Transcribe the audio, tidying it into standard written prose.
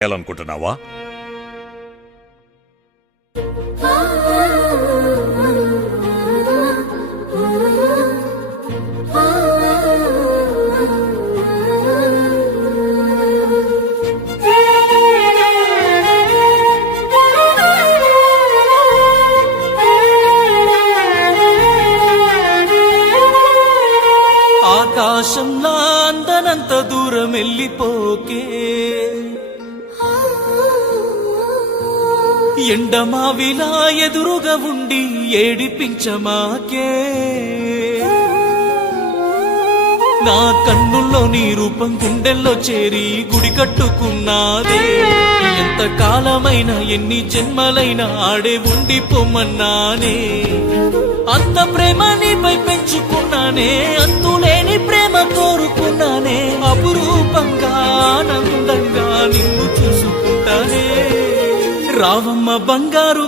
చేయాలనుకుంటున్నావా? ఆకాశంలా అందనంత దూరం వెళ్ళిపోకే, ఎండమావిలా ఎదురుగా ఉండి ఏడిపించమాకే. నా కన్నుల్లో నీ రూపం గుండెల్లో చేరి గుడి కట్టుకున్నాదే. ఎంత కాలమైనా ఎన్ని జన్మలైనా ఆడే ఉండిపోమన్నానే. అంత ప్రేమ నీపై పెంచుకున్నానే, అంతులేని ప్రేమ కోరుకున్నానే. అపురూపంగా ఆనందంగా నిన్ను చూసుకుంటానే. రావమ్మ బంగారు